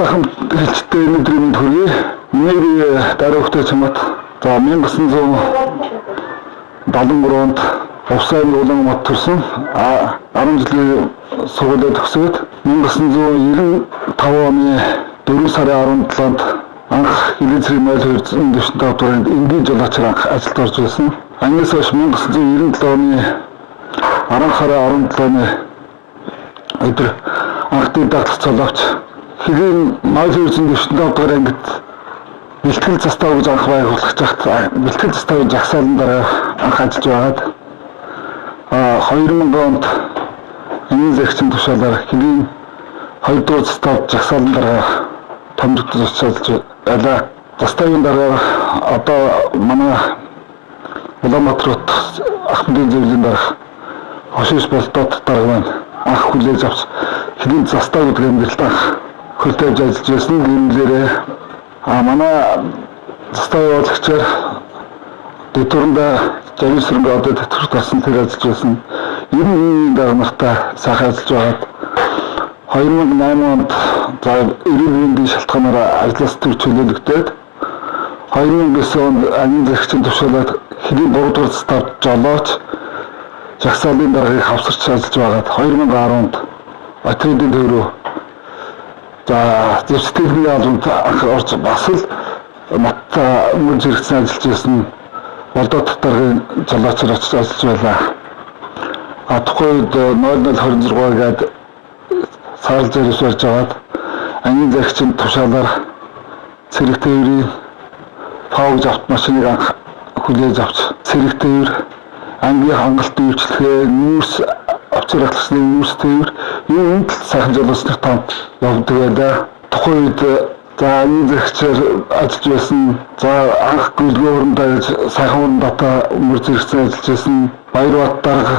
ахын хэлцтэй өнөөдрийн мэнд хүргэе. Миний дараа хөтө чамд за 1973 онд Увсан улаан төрсөн 10 жилийн сургуулиуд төгсөөд 1995 оны 4 сарын 17-нд анх Хилэн цэргийн 0245 дуурайнд энгийн жолоочор анх ажилд орж байсан. Ангиас хойш 1997 оны 10 сарын 17-ны өдөр анхны дадлах цолоогч Хилэн 0245 дугаар ангид бэлтгэл застав гэж анх байгуулах жахт бэлтгэл заставын жагсаалан дараа анх ажиллаж байгаад 2000 онд энэ зэгцэн тушаалаар Хилэн 2 дугаар заставд жагсаалан дараа томдогдож ажиллаж байлаа. Заставын дараа одоо манай Улаанбаатар ахмадын зөвлөлийн дарга хошиж болдод дарга маань анх хүлээж авч Хилэн застав гэдэг амьдралд анх хөлтөж ажиллаж байсан гэмлэрээ манай застав явуулагчаар дэвтүрэндээ Жависрэнг одоо тэтгэврт гарсан тэр ажиллаж байсан 90 даргамтаа сайхан ажиллаж байгаад 2008 онд за иргэдийн шалтгаанаар ажлаас төрчлөлөгдөөд 2009 онд ангийн зэгцэн тушаалаад Хилэн 3 дугаар заставд жолооч жагсаалын даргаыг хавсарч ажиллаж байгаад 2010 онд Батрын төв рүү за зэвсдэгний албанд анх орж бас л Матта мөн зэрэгцэн ажиллаж байсан Болдот даргын жолоочор очиж ажиллаж байлаа. Тухайн үед 0026 гээд саарл зэрэг барьж аваад ангийн зэгцэн тушаалаар цэрэг тээврийн пауж автомашиныг анх хүлээж авч цэрэг тээвэр ангийн хангалтын үйлчлэгээ нүүрс офицер ахлагчны нүүрс тээвэр энэ сайхан жолоочны томд явдаг байлаа. Тухайн үед за ангийн зэгцээр ажиллаж байсан за анх гүйлгээ хөрөндөө сайхан бата өмөр зэрэгцэн ажиллаж байсан Баярбат дарга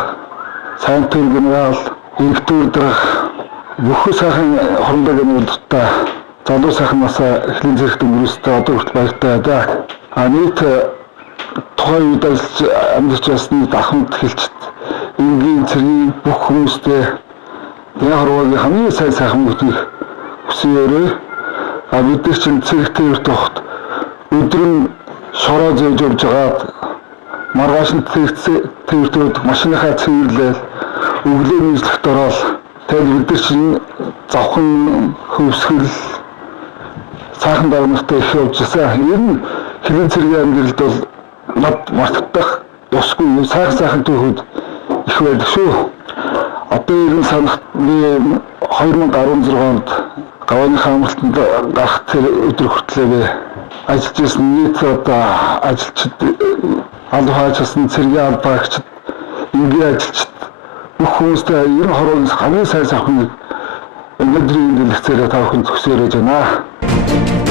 сайн төр генерал инхтүр дарга бүхэн сайхан хорондоо генералтай залуу сайхан насаа Хилэн зэрэгт өнгөрөөстэй одоо хүртэл баяртай байлаа. Нийт тухайн үед амьдарч байсан ахмад хэлчт энгийн цэргийн бүх хүмүүстэй яг хуруугийн хамгийн сайхан бүтээх хүсээрээ бид нар чинь цэрэг тээвэрт тогт өдрөн шороо зөөж явж байгаад маргааш нь тээвэрт машиныхаа цэвэрлээл өглөө нийслэгт ороод тэгээд бид нар чинь завхан хөвсгөл сайхан дарамттай их явж байсан. Ер нь Хилэн цэргийн амьдралд бол над мартагдах ёсгүй сайхан түүхүүд их байдаг шүү. Одоо ерөн санахт би 2016 онд Гаваны хамгаалтанд гарах тэр өдөр хүртлээр ажиллаж байсан нийт одоо ажилчид албан хаачсан цэргийн албаагчид энгийн ажилчид бүх хүмүүстэй ерөн хорооноос хамгийн сайн сайхныг өнөөдрийн дэлгэцээрээ та бүхэн зөвсөөрөж байна.